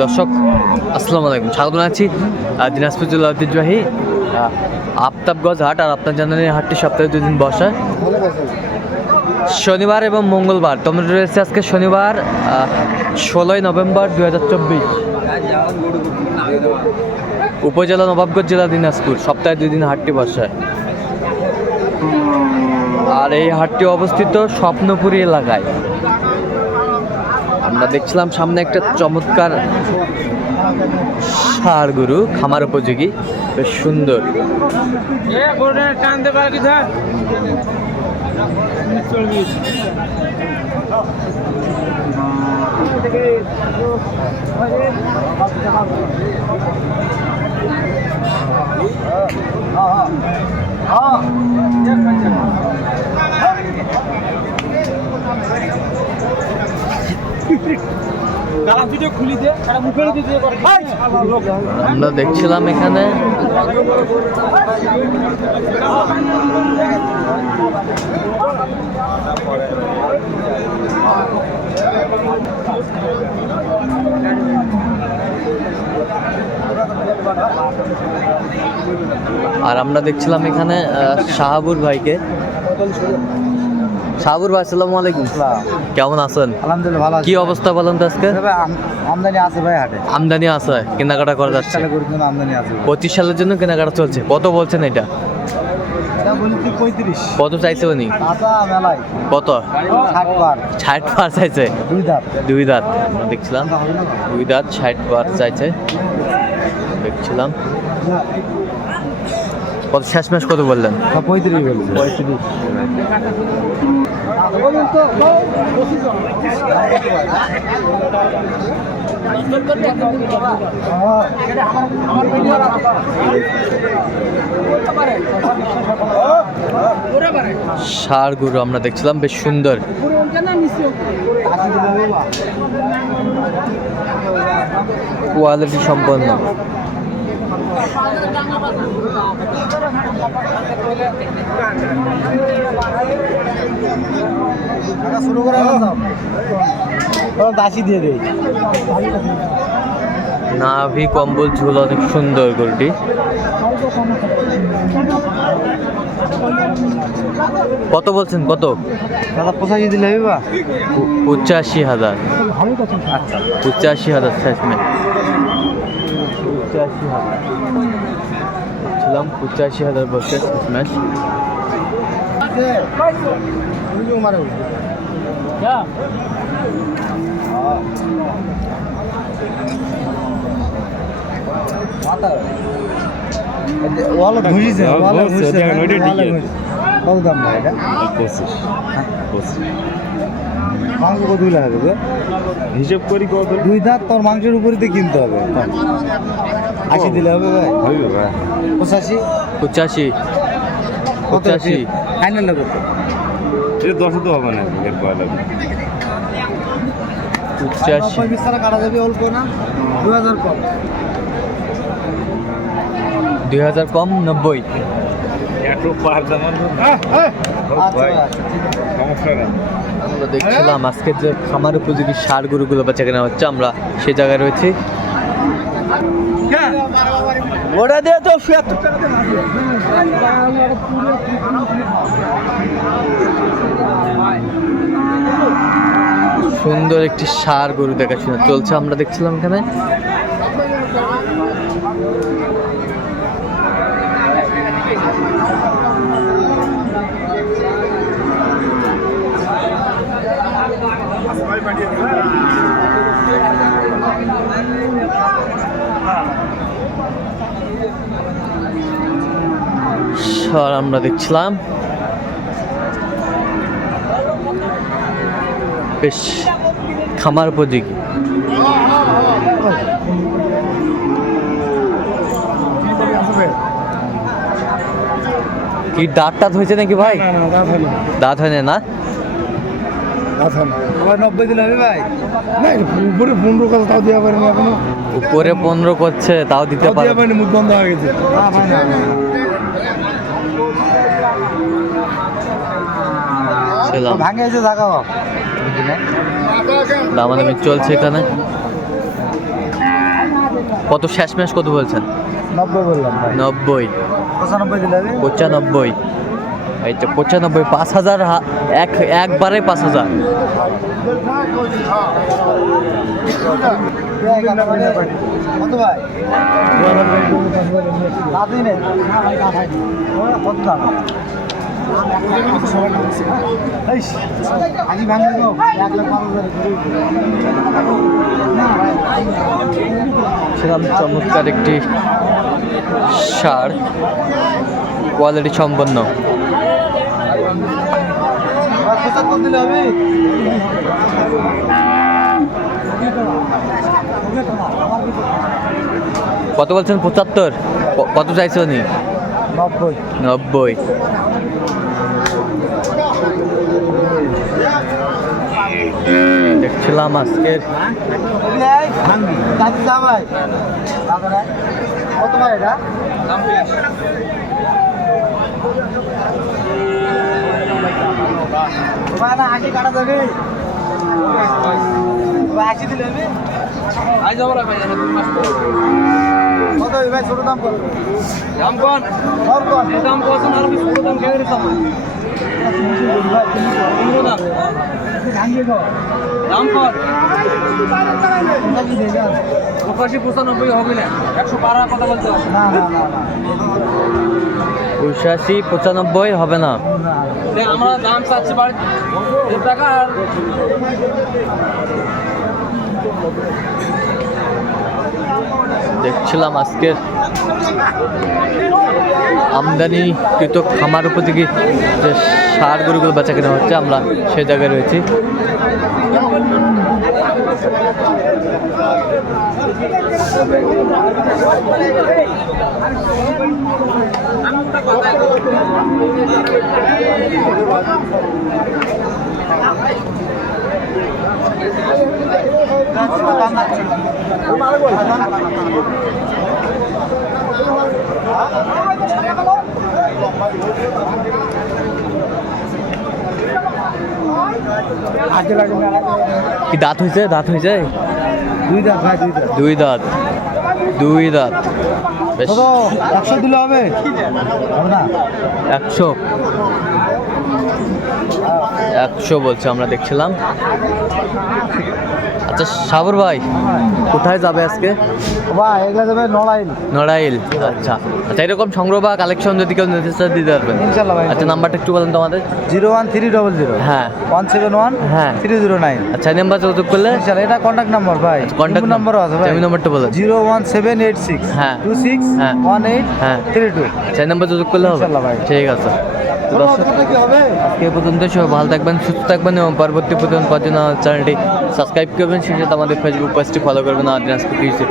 দর্শক আসসালামু আলাইকুম, স্বাগত জানাচ্ছি দিনাজপুর জেলা ঐতিহ্যবাহী আফতাবগঞ্জ হাট। আর আপনার জানেন এই হাটটি সপ্তাহে 2 দিন বসে, শনিবার এবং মঙ্গলবার। তোমরা রয়েছে আজকে শনিবার 16ই নভেম্বর 2024, উপজেলা নবাবগঞ্জ, জেলা দিনাজপুর। সপ্তাহে 2 দিন হাটটি বসে। আর এই হাটটি অবস্থিত স্বপ্নপুরী এলাকায়। আমরা দেখছিলাম সামনে একটা চমৎকার ষাঁড় গরু, খামার উপযোগী, বেশ সুন্দর। আমরা দেখছিলাম এখানে শাহাবুর ভাইকে। শাহাবুর ভাই, আসসালামু আলাইকুম। কেমন আছেন? আলহামদুলিল্লাহ ভালো আছি। কি অবস্থা বলেন তো আজকে? আমদানি আছে ভাই হাটে। আমদানি আছে, কেনাকাটা করা যাচ্ছে। আমদানি আছে। 25 সালের জন্য কেনাকাটা চলছে। কত বলছেন এটা? বলছি 35। কত চাইছে উনি? কত? 60 পার চাইছে। দুই দাঁত দেখছিলাম, 2 দাঁত 60 পার চাইছে দেখছিলাম। কত শেষমেশ কত বললেন? 35 বলছি। 35। ষাঁড় গরু আমরা দেখছিলাম, বেশ সুন্দর। কোয়ালিটি সম্পন্ন। নাভি কম্বল ঝুল অনেক সুন্দর গরুটি। কত বলছেন? কত? 85 দিলে 85,000। 85,000 শেষমেশ। 85,000 বলছে শেষমেশ। মাংস কত লাগবে হিসেব করি? কত? 2 দাঁত। তোর মাংসের উপরে কিনতে হবে। 80 দিলে হবে ভাই? হবে ভাই। 85। 85 ফাইনাল কত? এটা 10 তো হবে না। এর পরে 85 বিস্তারা কাটা যাবে অল্প না? 2000 কম। 2000 কম 90। একটু পার দাম। আমরা দেখছিলাম আজকে যে খামার উপযোগী ষাঁড় গরুগুলো বেচা কেনা হচ্ছে, আমরা সেই জায়গায় রয়েছি। ওটা দিয়ে তো সুন্দর একটি ষাঁড় গরু দেখাশোনা চলছে, আমরা দেখছিলাম এখানে। আমরা দেখছিলাম বেশ খামার উপযোগী। কি দাঁত টাত হয়েছে নাকি ভাই? দাঁত হয় না? উপরে 15 করছে, তাও দিতে পারে। মুখ বন্ধ হয়ে গেছে। ভাঙে এসে থাকা দামাদামি চলছে এখানে। কত শেষমেশ কত বলছেন? 90 বললাম ভাই। 90, 95 দিলে হবে? 95। এই তো 95, 5000 একবারে 5000। কত ভাই? রাতই নেই। কত দাম? আজি ভাঙবে গো 1,05,000 সেরকম চমৎকার একটি সার, কোয়ালিটি সম্পন্ন। 75 দিলে হবে? কত বলছেন? 75। কত চাইছো উনি? 90। 90। দেখছিলাম আজকের কত ভাই এটা? আশি কাটা যাবে, 80 দিলে হবে? কত ভাই? ছোট দাম কত? দাম কম কম দাম কত? আর কি ছোট দাম কেউ দাম দাম কত? 85-95 হবে না, 112 কথা বলতে হবে। না না না 85-95 হবে না। আমরা দাম চাচ্ছি 1 টাকা। আর দেখছিলাম আজকের আমদানিকৃত খামার উপযোগী যে সার গরুগুলো বেচা কেনা হচ্ছে, আমরা সে জায়গায় রয়েছি। কি দাঁত হয়েছে? দাঁত হয়েছে? 2 দাঁত ভাই, 2 দাঁত। 2 দাঁত। 2 দাঁত। বেশ। 100 দিলে হবে? হবে না? 100 বলছে, আমরা দেখছিলাম। আচ্ছা সাবর ভাই, কোথায় যাবে আজকে? ভাই এগুলা যাবে নড়াইল। নড়াইল। আচ্ছা আচ্ছা, এরকম সংগ্রহ বা কালেকশন যদি কেউ নিতে চায় দিতে পারবেন ইনশাআল্লাহ ভাই। আচ্ছা, নাম্বারটা একটু বলেন তো আমাদের। 01300 হ্যাঁ 171 হ্যাঁ 309। আচ্ছা, এই নাম্বার যোগাযোগ করলে ইনশাআল্লাহ। এটা কন্টাক্ট নাম্বার ভাই। কন্ট্যাক্ট নাম্বারও আছে ভাই। আমি নাম্বারটা বলেন। 01786 হ্যাঁ 26 হ্যাঁ 1832। আচ্ছা, এই নাম্বার যোগাযোগ করলে হবে? ইনশাআল্লাহ ভাই। ঠিক আছে। তো দর্শক, কি হবে? আজকে এই পর্যন্ত। সবাই ভালো থাকবেন, সুস্থ থাকবেন এবং পরবর্তী পর্যন্ত চ্যানেলটি সাবস্ক্রাইব করবেন। সেই সাথে আমাদের ফেসবুক পেজটি ফলো করবেন। আর দিনাজপুর কৃষি।